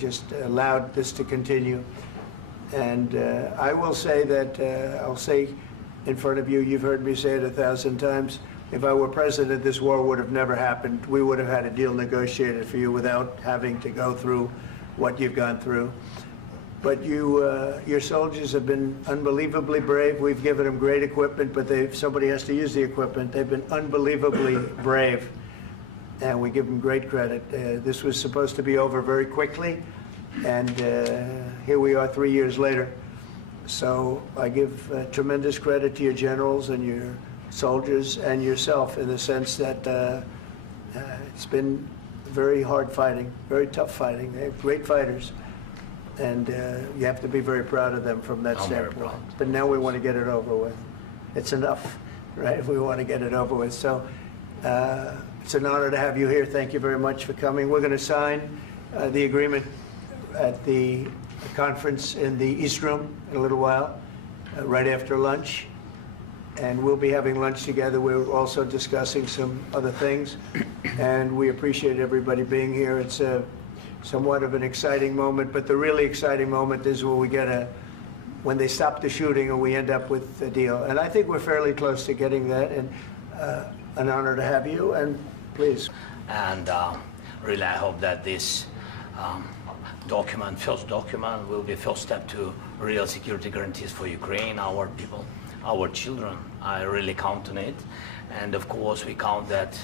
just allowed this to continue. And I will say that, I'll say in front of you, you've heard me say it 1,000 times, if I were president, this war would have never happened. We would have had a deal negotiated for you without having to go through what you've gone through. But your soldiers have been unbelievably brave. We've given them great equipment, but somebody has to use the equipment. They've been unbelievably brave, and we give them great credit. This was supposed to be over very quickly, and here we are 3 years later. So I give tremendous credit to your generals and your soldiers and yourself in the sense that it's been very hard fighting, very tough fighting. They're great fighters. And you have to be very proud of them from that standpoint. But now we want to get it over with. It's enough, right? We want to get it over with. So it's an honor to have you here. Thank you very much for coming. We're going to sign the agreement at the conference in the East Room in a little while, right after lunch. And we'll be having lunch together. We're also discussing some other things. And we appreciate everybody being here. It's somewhat of an exciting moment, but the really exciting moment is when they stop the shooting and we end up with a deal. And I think we're fairly close to getting that, and an honor to have you, and please. And really I hope that this first document will be first step to real security guarantees for Ukraine, our people, our children. I really count on it. And of course we count that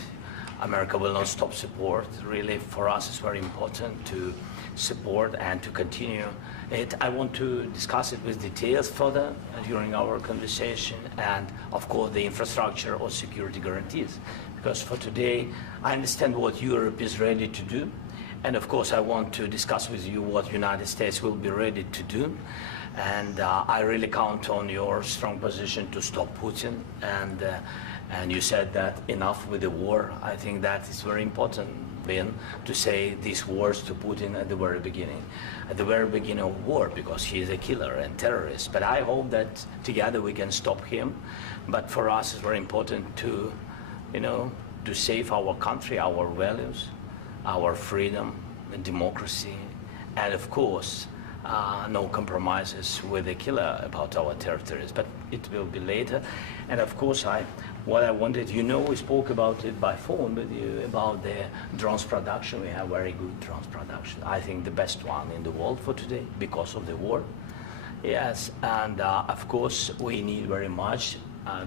America will not stop support. Really, for us, it's very important to support and to continue it. I want to discuss it with details further during our conversation, and of course the infrastructure or security guarantees. Because for today, I understand what Europe is ready to do, and of course I want to discuss with you what United States will be ready to do. And I really count on your strong position to stop Putin, and you said that enough with the war. I think that is very important, Ben, to say these words to Putin at the very beginning of war, because he is a killer and terrorist. But I hope that together we can stop him. But for us, it's very important to, to save our country, our values, our freedom and democracy, and of course, no compromises with the killer about our territories, but it will be later. And of course, what I wanted, we spoke about it by phone with you, about the drones production. We have very good drones production. I think the best one in the world for today because of the war. Yes, and of course, we need very much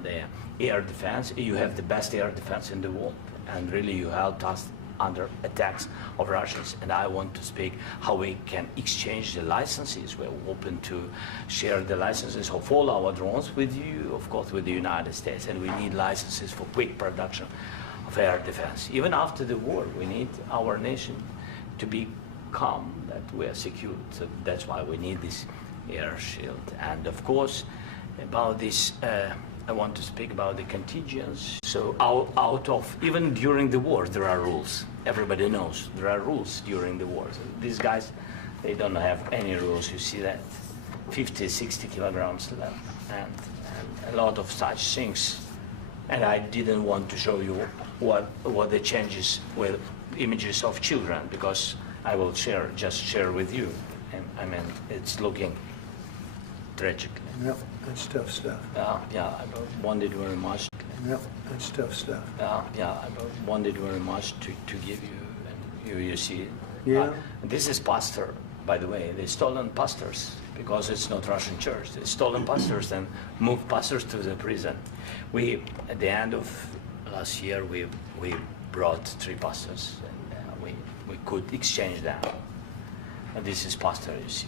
the air defense. You have the best air defense in the world, and really you helped us under attacks of Russians. And I want to speak how we can exchange the licenses. We're open to share the licenses of all our drones with you, of course, with the United States. And we need licenses for quick production of air defense. Even after the war, we need our nation to be calm, that we are secure. So that's why we need this air shield. And of course, about this, I want to speak about the contingents. So even during the war, there are rules. Everybody knows there are rules during the war. So these guys, they don't have any rules. You see that 50, 60 kilograms left, and a lot of such things. And I didn't want to show you what the changes with images of children, because I will just share with you. And I mean, it's looking tragic. Yep, that's tough stuff. Yeah, I wanted very much. Yep, that's tough stuff. Yeah, I wanted very much to give you, and you see. Yeah. This is pastor, by the way. They stolen pastors because it's not Russian church. They stolen pastors and moved pastors to the prison. At the end of last year, we brought 3 pastors, and we could exchange them. And this is pastor, you see.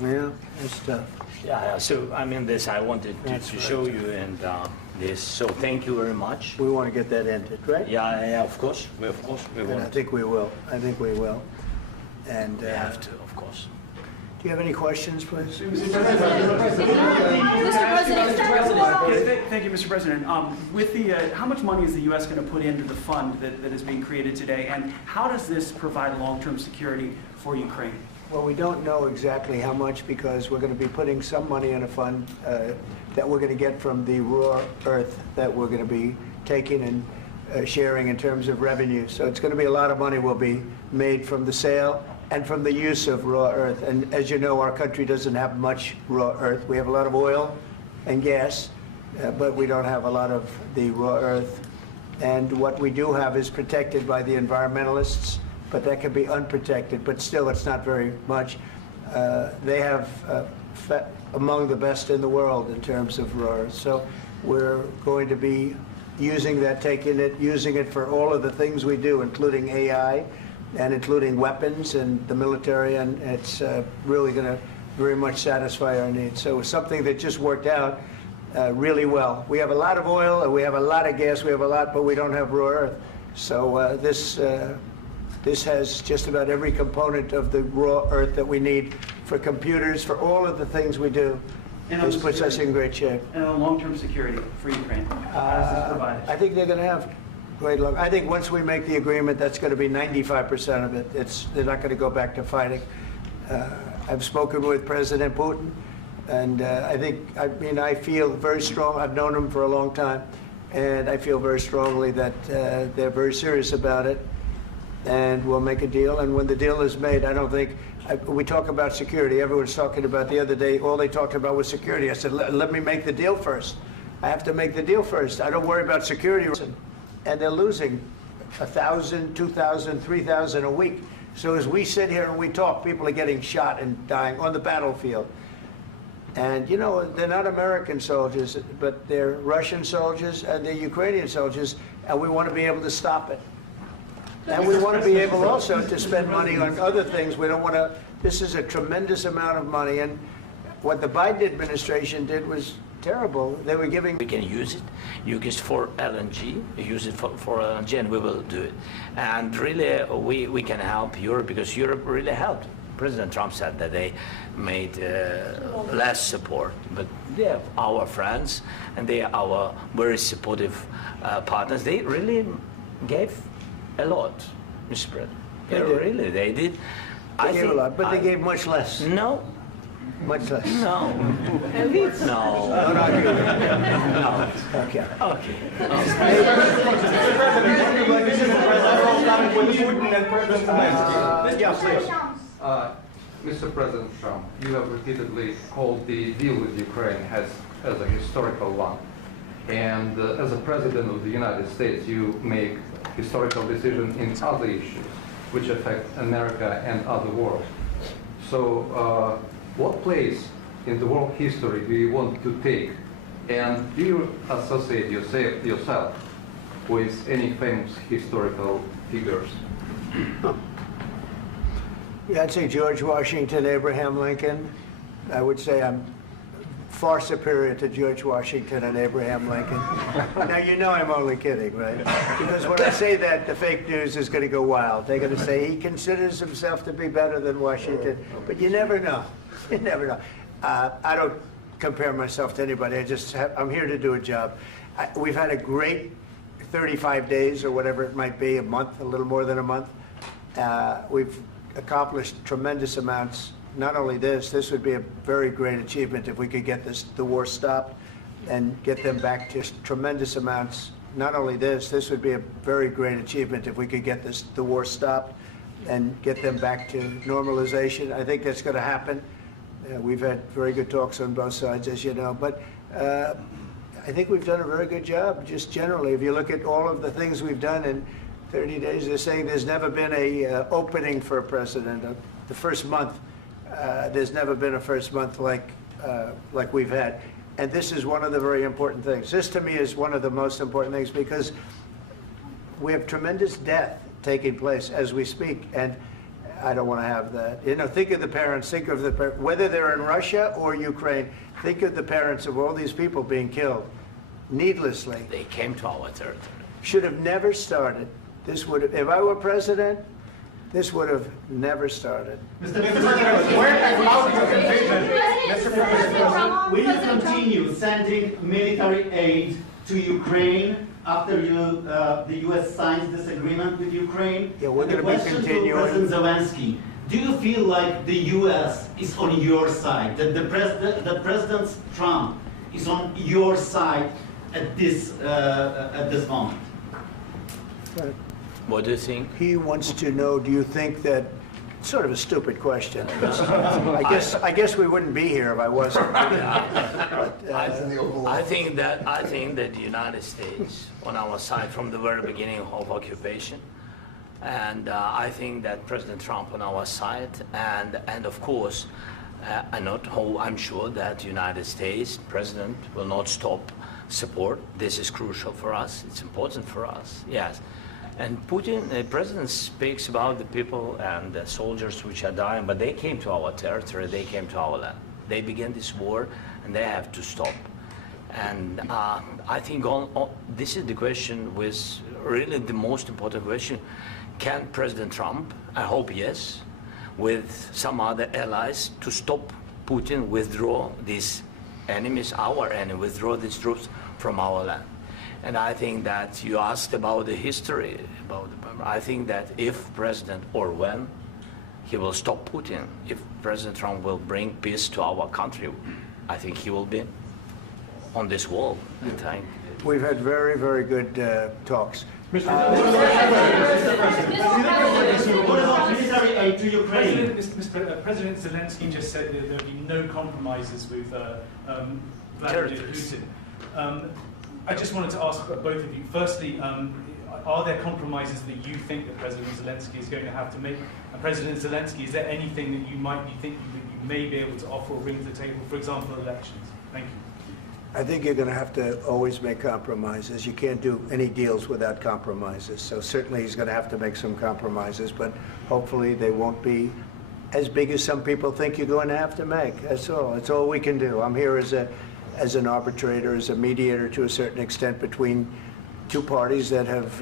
Yeah, that's tough. Yeah, so I mean this, I wanted to show you, and this, so thank you very much. We want to get that ended, right? Yeah, of course, we want. I think we will, And we have to, of course. Do you have any questions, please? Mr. President. Thank you, Mr. President. With how much money is the U.S. going to put into the fund that is being created today, and how does this provide long-term security for Ukraine? Well, we don't know exactly how much, because we're going to be putting some money in a fund that we're going to get from the raw earth that we're going to be taking and sharing in terms of revenue. So it's going to be a lot of money will be made from the sale and from the use of raw earth. And as you know, our country doesn't have much raw earth. We have a lot of oil and gas, but we don't have a lot of the raw earth. And what we do have is protected by the environmentalists, but that can be unprotected, but still it's not very much. They have among the best in the world in terms of raw earth. So we're going to be using that, using it for all of the things we do, including AI and including weapons and the military, and it's really going to very much satisfy our needs. So it's something that just worked out really well. We have a lot of oil, and we have a lot of gas, we have a lot, but we don't have raw earth. So this has just about every component of the raw earth that we need for computers, for all of the things we do. This puts us in great shape. And on long-term security for Ukraine, how does this provide it? I think they're going to have great luck. I think once we make the agreement, that's going to be 95% of it. They're not going to go back to fighting. I've spoken with President Putin, and I feel very strong. I've known him for a long time, and I feel very strongly that they're very serious about it, and we'll make a deal. And when the deal is made, I don't think, we talk about security. Everyone's talking about the other day, all they talked about was security. I said, let me make the deal first. I have to make the deal first. I don't worry about security. And they're losing 1,000, 2,000, 3,000 a week. So as we sit here and we talk, people are getting shot and dying on the battlefield. And, you know, they're not American soldiers, but they're Russian soldiers and they're Ukrainian soldiers, and we want to be able to stop it. And we want to be able also to spend money on other things. We don't want to, this is a tremendous amount of money, and what the Biden administration did was terrible. They were giving... We can use it. Use it for LNG. Use it for LNG, and we will do it. And really, we can help Europe, because Europe really helped. President Trump said that they made less support, but they are our friends, and they are our very supportive partners. They really gave a lot, Mr. President. They did. Really, they did. They gave a lot, but they gave much less. No. Much less. No. No. No. Okay. Okay. Mr. President Trump, you have repeatedly called the deal with Ukraine as a historical one. And as a President of the United States, you make historical decisions in other issues which affect America and other world. So what place in the world history do you want to take? And do you associate yourself with any famous historical figures? Yeah, I'd say George Washington, Abraham Lincoln. I would say I'm far superior to George Washington and Abraham Lincoln. Now, you know I'm only kidding, right? Because when I say that, the fake news is going to go wild. They're going to say he considers himself to be better than Washington. But you never know. You never know. I don't compare myself to anybody. I'm here to do a job. We've had a great 35 days or whatever it might be, a month, a little more than a month. We've accomplished tremendous amounts. Not only this would be a very great achievement if we could get the war stopped and get them back to tremendous amounts. Not only this would be a very great achievement if we could get the war stopped and get them back to normalization. I think that's going to happen. We've had very good talks on both sides, as you know, but I think we've done a very good job, just generally. If you look at all of the things we've done in 30 days, they're saying there's never been a opening for a president. The first month, there's never been a first month like we've had. And this is one of the very important things. This, to me, is one of the most important things, because we have tremendous death taking place as we speak, and I don't want to have that. You know, think of the parents, whether they're in Russia or Ukraine, think of the parents of all these people being killed needlessly. They came to our territory. Should have never started. This would have, if I were president, this would have never started. Mr. President, where has out your conviction? Mr. President, will you continue sending military aid to Ukraine after the U.S. signs this agreement with Ukraine? Yeah, we're going to be continuing. President Zelenskyy, do you feel like the U.S. is on your side, that President Trump is on your side at this moment? Right. What do you think? He wants to know, do you think that sort of a stupid question. I guess we wouldn't be here if I wasn't. I think that the United States on our side from the very beginning of occupation, and I think that President Trump on our side, and of course, I'm sure that the United States President will not stop support. This is crucial for us. It's important for us. Yes. And Putin, the president speaks about the people and the soldiers which are dying, but they came to our territory, they came to our land. They began this war, and they have to stop. And I think this is the question, with really the most important question. Can President Trump, I hope yes, with some other allies, to stop Putin, withdraw these enemies, our enemy, withdraw these troops from our land? And I think that you asked about the history, I think that if President, or when, he will stop Putin, if President Trump will bring peace to our country, I think he will be on this wall. We've had very, very good talks. What about military aid to Ukraine? President Zelenskyy just said that there will be no compromises with Vladimir Putin. I just wanted to ask both of you, firstly, are there compromises that you think that President Zelenskyy is going to have to make? And President Zelenskyy, is there anything that you might be thinking that you may be able to offer or bring to the table, for example, elections? Thank you. I think you're going to have to always make compromises. You can't do any deals without compromises. So certainly he's going to have to make some compromises, but hopefully they won't be as big as some people think you're going to have to make. That's all. That's all we can do. I'm here as an arbitrator, as a mediator to a certain extent between two parties that have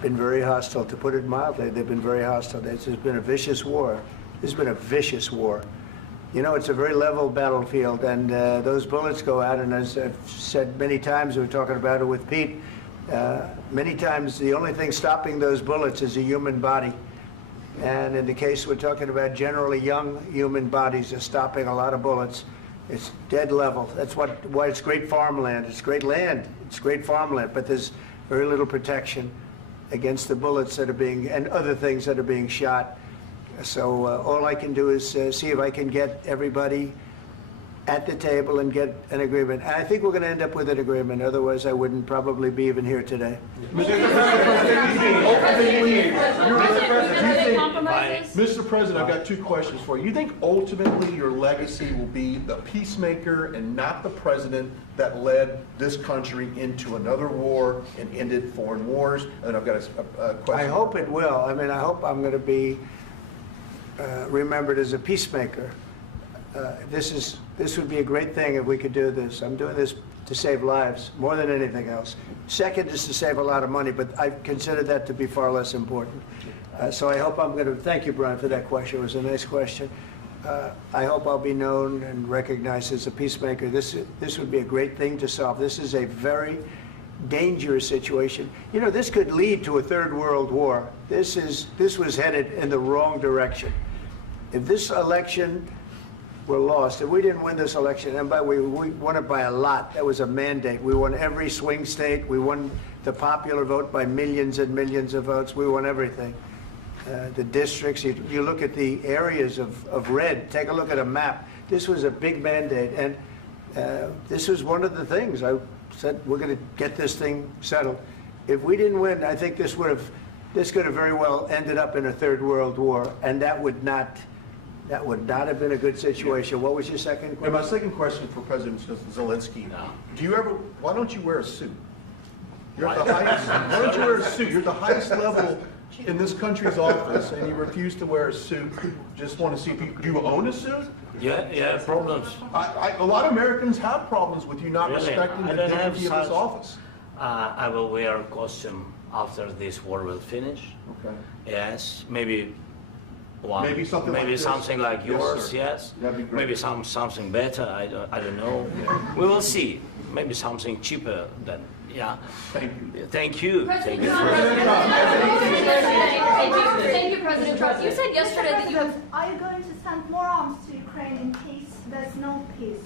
been very hostile, to put it mildly. They've been very hostile. There's been a vicious war. There's been a vicious war. You know, it's a very level battlefield, and those bullets go out, and as I've said many times, we were talking about it with Pete, many times the only thing stopping those bullets is a human body. And in the case we're talking about, generally young human bodies are stopping a lot of bullets. It's dead level. That's why it's great farmland. It's great land. It's great farmland, but there's very little protection against the bullets that are being, and other things that are being shot. So all I can do is see if I can get everybody at the table and get an agreement. And I think we're going to end up with an agreement. Otherwise, I wouldn't probably be even here today. Mr. President, I've got two questions for you. You think ultimately your legacy will be the peacemaker and not the president that led this country into another war and ended foreign wars? And I've got a question. I hope it will. I mean, I hope I'm going to be remembered as a peacemaker. This would be a great thing if we could do this. I'm doing this to save lives more than anything else. Second is to save a lot of money, but I consider that to be far less important. So I hope I'm going to, thank you, Brian, for that question. It was a nice question. I hope I'll be known and recognized as a peacemaker. This would be a great thing to solve. This is a very dangerous situation. You know, this could lead to a third world war. This was headed in the wrong direction. If this election were lost, if we didn't win this election, and we won it by a lot, that was a mandate. We won every swing state. We won the popular vote by millions and millions of votes. We won everything. The districts, you look at the areas of red, take a look at a map. This was a big mandate, and this was one of the things I said, we're going to get this thing settled. If we didn't win, I think this could have very well ended up in a third world war, and that would not have been a good situation. What was your second question? And my second question for President Zelenskyy. Why don't you wear a suit? You're at the highest, why don't you wear a suit? You're at the highest level in this country's office, and you refuse to wear a suit. Just want to see if do you own a suit? Yeah, problems. A lot of Americans have problems with you not Really? respecting the dignity of this office. I will wear a costume after this war will finish. Okay. Yes, maybe one. Maybe something like this. Something like yours. sir. Yes. That'd be great. Maybe something better. I don't know. We will see. Maybe something cheaper than. Yeah. Thank you. Thank you. President Trump. Thank you, President Trump. You said yesterday that you have. Are you going to send more arms to Ukraine in case there's no peace?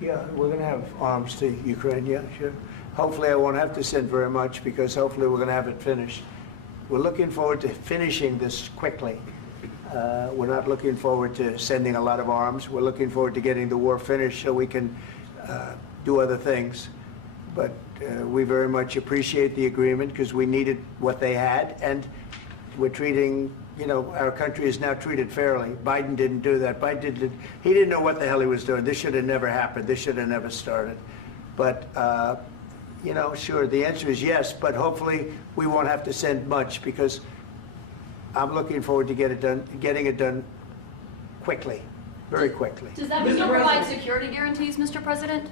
Yeah, we're going to have arms to Ukraine, yeah, sure. Hopefully I won't have to send very much, because hopefully we're going to have it finished. We're looking forward to finishing this quickly. We're not looking forward to sending a lot of arms. We're looking forward to getting the war finished so we can do other things. But we very much appreciate the agreement because we needed what they had, and we're treating, you know, our country is now treated fairly. Biden didn't do that. He didn't know what the hell he was doing. This should have never happened. This should have never started. But, you know, sure, the answer is yes, but hopefully we won't have to send much because I'm looking forward to getting it done quickly, very quickly. Does that mean you'll provide security guarantees, Mr. President?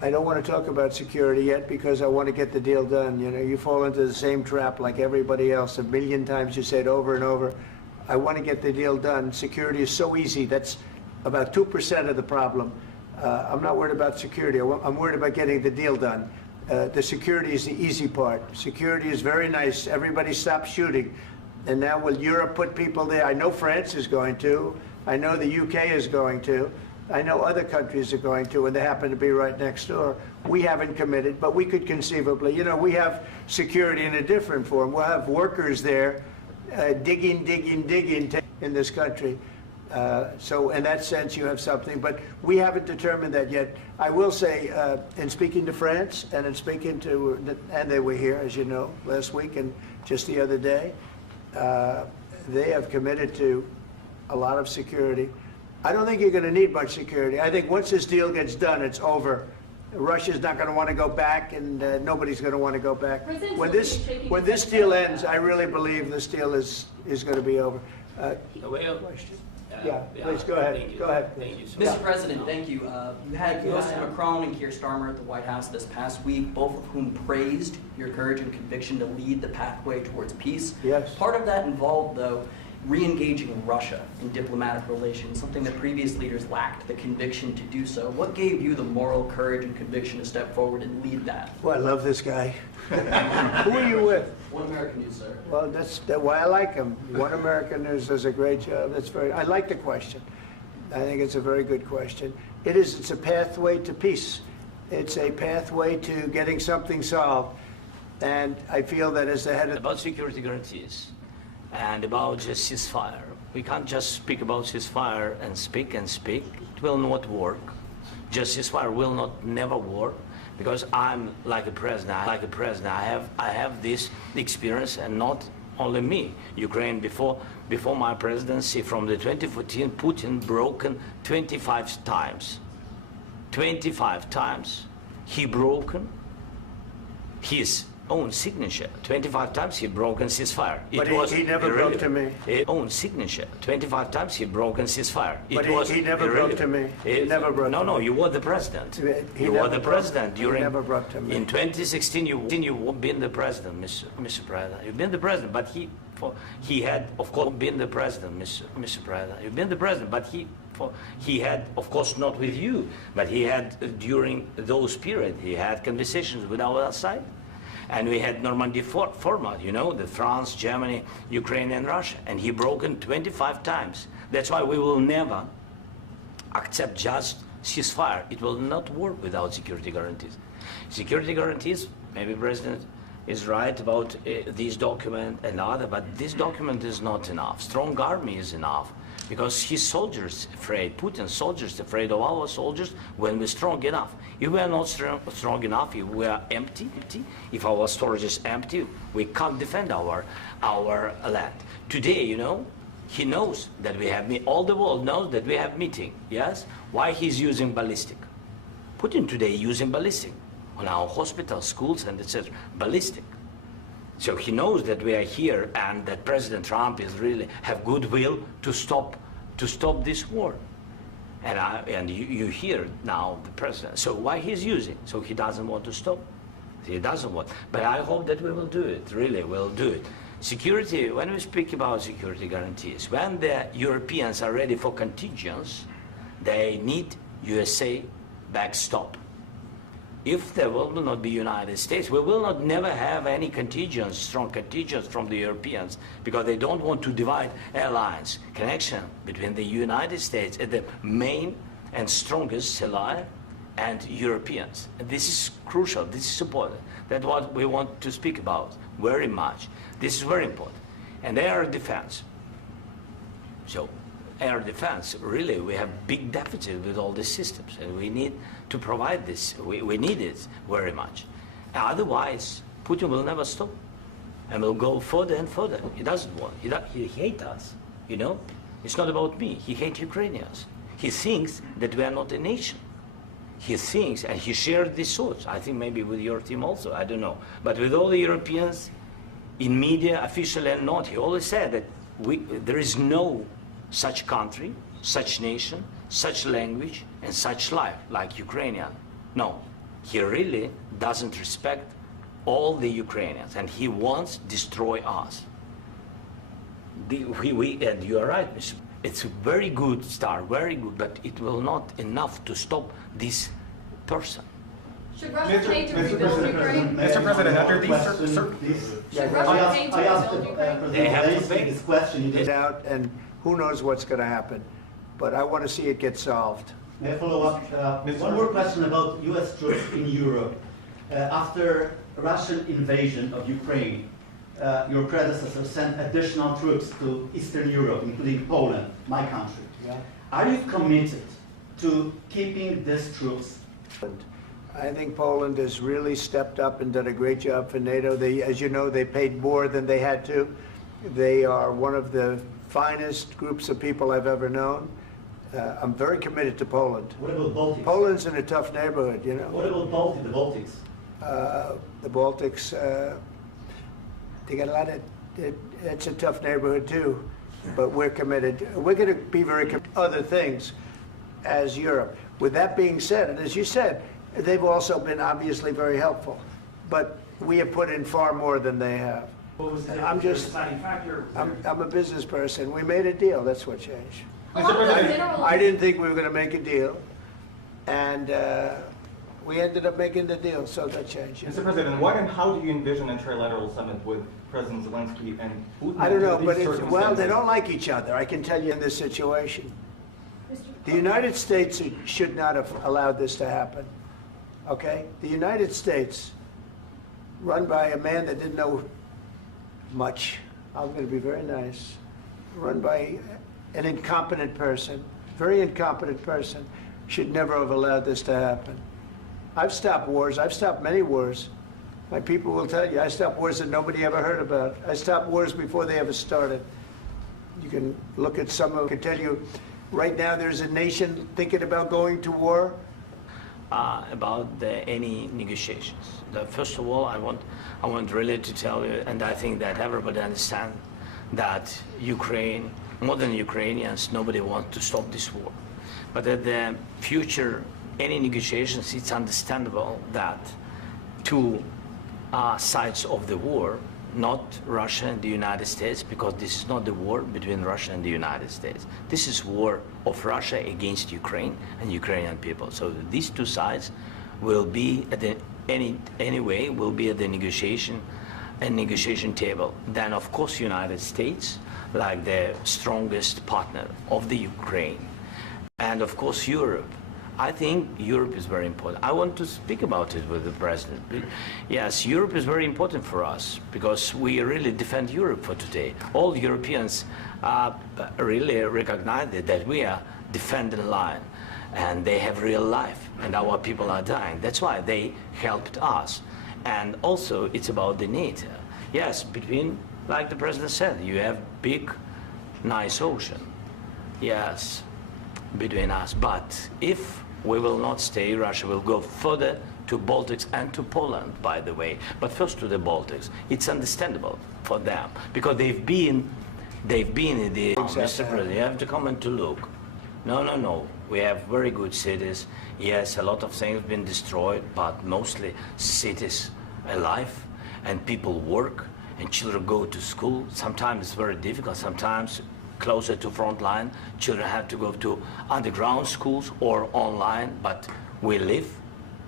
I don't want to talk about security yet because I want to get the deal done. You know, you fall into the same trap like everybody else. A million times you say it over and over. I want to get the deal done. Security is so easy. That's about 2% of the problem. I'm not worried about security. I'm worried about getting the deal done. The security is the easy part. Security is very nice. Everybody stops shooting. And now will Europe put people there? I know France is going to. I know the UK is going to. I know other countries are going to, and they happen to be right next door. We haven't committed, but we could conceivably. You know, we have security in a different form. We'll have workers there digging in this country. So in that sense, you have something, but we haven't determined that yet. I will say, in speaking to France and in speaking to, and they were here, as you know, last week and just the other day, they have committed to a lot of security. I don't think you're going to need much security. I think once this deal gets done, it's over. Russia's not going to want to go back, and nobody's going to want to go back. When this deal ends, I really believe this deal is going to be over. Question? Yeah, please go ahead. Go ahead. Thank you, sir. Mr. President, thank you. You had President Macron and Keir Starmer at the White House this past week, both of whom praised your courage and conviction to lead the pathway towards peace. Yes. Part of that involved, though, re-engaging Russia in diplomatic relations, something that previous leaders lacked the conviction to do so. What gave you the moral courage and conviction to step forward and lead that? Well, I love this guy. Who are you with? One American News, sir. Well, that's why I like him. One American News does a great job. I like the question. I think it's a very good question. It's a pathway to peace. It's a pathway to getting something solved. And I feel that as the head of... About security guarantees and about just ceasefire. We can't just speak about ceasefire and speak and speak. It will not work. Just ceasefire will not never work because I'm like a president. I have this experience, and not only me. Ukraine before my presidency, from the 2014, Putin broken 25 times. 25 times he broken his own signature. 25 times he broken ceasefire. But he never broke to me. His own signature. 25 times he broken ceasefire. But he never broke to me. He never broke to me. No, you were the president. You were the president during... He never broke to me. In 2016, you've been the president, Mr. President. You've been the president, but he had, of course, been the president, Mr. President. You've been the president, but he had, of course, not with you, but he had, during those periods, he had conversations with our side. And we had Normandy format, you know, the France, Germany, Ukraine, and Russia. And he broken 25 times. That's why we will never accept just ceasefire. It will not work without security guarantees. Security guarantees, maybe President is right about this document and other, but this document is not enough. Strong army is enough. Because his soldiers afraid, Putin's soldiers afraid of our soldiers when we're strong enough. If we are not strong enough, if we are empty, if our storage is empty, we can't defend our land. Today, you know, he knows that we have, all the world knows that we have meeting, yes? Why he's using ballistic? Putin today using ballistic on our hospitals, schools, and etc. Ballistic. So he knows that we are here and that President Trump is really have goodwill to stop this war. And you hear now the president. So why he's using? So he doesn't want to stop. He doesn't want. But I hope that we will do it. Really, we'll do it. Security. When we speak about security guarantees, when the Europeans are ready for contingents, they need USA backstop. If there will not be United States, we will not never have any contingents, strong contingents from the Europeans, because they don't want to divide alliance, connection between the United States and the main and strongest ally and Europeans. And this is crucial, this is important. That's what we want to speak about very much. This is very important. And they are defense. So air defense, really, we have big deficit with all these systems, and we need to provide this. We need it very much. Otherwise, Putin will never stop, and will go further and further. He doesn't want. He hates us. You know, it's not about me. He hates Ukrainians. He thinks that we are not a nation. He thinks, and he shared these thoughts. I think maybe with your team also. I don't know, but with all the Europeans, in media, officially and not, he always said that there is no such country, such nation, such language, and such life like Ukrainian. No, he really doesn't respect all the Ukrainians, and he wants to destroy us. And you are right, Mr. It's a very good start, very good, but it will not enough to stop this person. Should Russia pay to rebuild Ukraine? Mr. President, under these Should Russia pay to rebuild Ukraine? They have to President pay. this question. You It's just out, and who knows what's going to happen. But I want to see it get solved. may I follow up? One more question about U.S. troops in Europe. After Russian invasion of Ukraine, your predecessor sent additional troops to Eastern Europe, including Poland, my country. Are you committed to keeping these troops? I think Poland has really stepped up and done a great job for NATO. As you know, they paid more than they had to. They are one of the finest groups of people I've ever known. I'm very committed to Poland. What about Baltics? Poland's in a tough neighborhood, you know. What about the Baltics? The Baltics, they got a lot of, it's a tough neighborhood too, but we're committed. We're going to be very committed to other things as Europe. With that being said, and as you said, they've also been obviously very helpful, but we have put in far more than they have. What was the I'm just, deciding factor? I'm a business person. We made a deal, that's what changed. Along those minerals, I didn't think we were going to make a deal, and we ended up making the deal, so that changed. Mr. President, what and how do you envision a trilateral summit with President Zelenskyy and Putin? I don't know, under but these well, they circumstances? don't like each other, I can tell you in this situation. The United States should not have allowed this to happen, okay? The United States, run by a man that didn't know much, I'm going to be very nice, run by an incompetent person, very incompetent person, should never have allowed this to happen. I've stopped wars. I've stopped many wars. My people will tell you, I stopped wars that nobody ever heard about. I stopped wars before they ever started. You can look at some of them. I can tell you, right now there's a nation thinking about going to war. About any negotiations. First of all, I want really to tell you, and I think that everybody understands that Ukraine, more than Ukrainians, nobody wants to stop this war. But at the future, any negotiations, it's understandable that two sides of the war, not Russia and the United States, because this is not the war between Russia and the United States. This is war of Russia against Ukraine and Ukrainian people. So these two sides will be at the anyway will be at the negotiation table. Then of course United States, like the strongest partner of the Ukraine, and of course Europe. I think Europe is very important. I want to speak about it with the president. Yes, Europe is very important for us because we really defend Europe for today. All Europeans really recognize that we are defending line, and they have real life, and our people are dying. That's why they helped us. And also, it's about the NATO. Yes, between, like the president said, you have big, nice ocean. Yes, between us. But if we will not stay, Russia will go further to Baltics and to Poland, by the way. But first to the Baltics. It's understandable for them because they've been in the Mr. President, you have to come and to look. No. We have very good cities. Yes, a lot of things have been destroyed, but mostly cities alive, and people work, and children go to school. Sometimes it's very difficult. Sometimes closer to front line, children have to go to underground schools or online, but we live.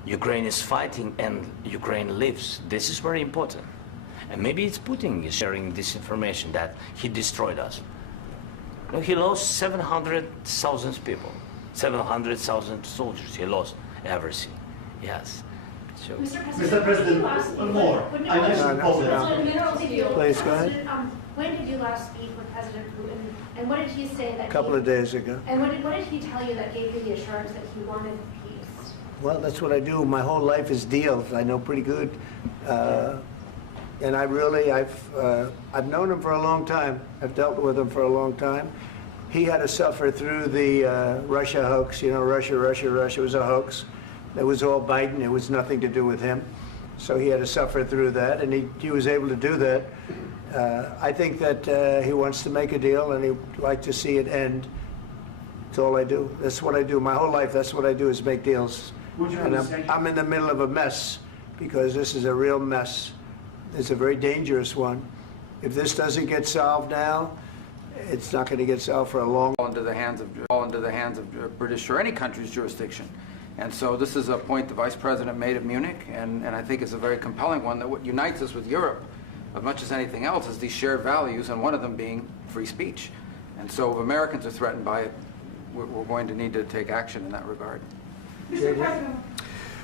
Ukraine is fighting and Ukraine lives. This is very important. And maybe it's Putin is sharing this information that he destroyed us. No, he lost 700,000 people, 700,000 soldiers. He lost everything. Yes. So, Mr. President, one more. I mentioned Poland. Please, go ahead. When did you last speak with President Putin, And what did he say that? A couple of days ago. And what did he tell you that gave you the assurance that he wanted peace? Well, that's what I do. My whole life is deals. I know pretty good. And I've known him for a long time. I've dealt with him for a long time. He had to suffer through the Russia hoax. You know, Russia was a hoax. It was all Biden. It was nothing to do with him. So he had to suffer through that, and he was able to do that. I think that he wants to make a deal, and he'd like to see it end. That's all I do. That's what I do. My whole life, that's what I do, is make deals. And I'm in the middle of a mess, because this is a real mess. It's a very dangerous one. If this doesn't get solved now, it's not going to get solved for a long fall into the hands of British or any country's jurisdiction. And so this is a point the Vice President made of Munich, and I think it's a very compelling one, that what unites us with Europe, as much as anything else, is these shared values, and one of them being free speech. And so if Americans are threatened by it, we're going to need to take action in that regard. Mr. President.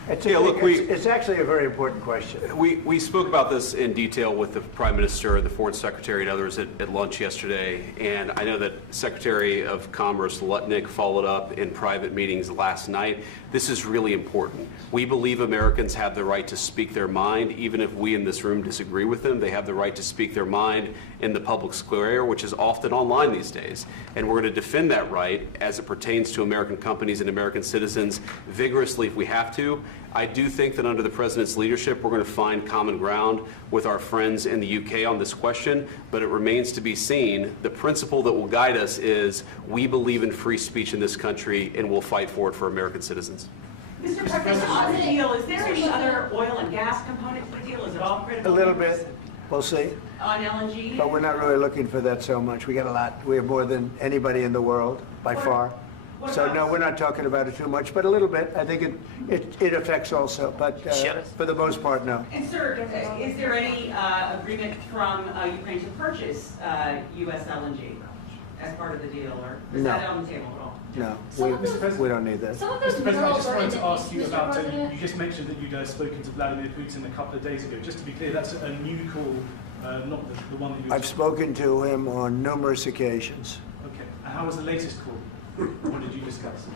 It's actually a very important question. We spoke about this in detail with the Prime Minister, the Foreign Secretary, and others at lunch yesterday. And I know that Secretary of Commerce Lutnick followed up in private meetings last night. This is really important. We believe Americans have the right to speak their mind, even if we in this room disagree with them. They have the right to speak their mind in the public square, which is often online these days. And we're going to defend that right as it pertains to American companies and American citizens vigorously if we have to. I do think that under the President's leadership, we're going to find common ground with our friends in the UK on this question, but it remains to be seen. The principle that will guide us is we believe in free speech in this country, and we'll fight for it for American citizens. Mr. President, on the deal, is there any other oil and gas component to the deal? Is it all critical? A little bit. We'll see. On LNG? But we're not really looking for that so much. We got a lot. We have more than anybody in the world, by far. So no, we're not talking about it too much, but a little bit. I think it affects also, but for the most part, no. And sir, is there any agreement from Ukraine to purchase U.S. LNG as part of the deal, or is that on the table at all? No, we don't need that. Some of those Mr. President, I minerals just are in wanted the to ask east, you Mr. about, President. you just mentioned that you'd spoken to Vladimir Putin a couple of days ago. Just to be clear, that's a new call, not the one that you... I've spoken to him on numerous occasions. Okay. And how was the latest call? What did you discuss?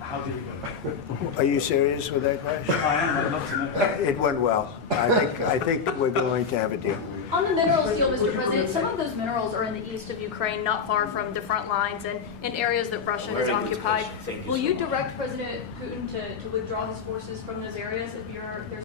How did it go? Are you serious with that question? I am. I'd love to know. It went well. I think we're going to have a deal. On the minerals deal, Mr. President, some of those minerals are in the east of Ukraine, not far from the front lines and in areas that Russia has occupied. Will you direct President Putin to withdraw his forces from those areas if there's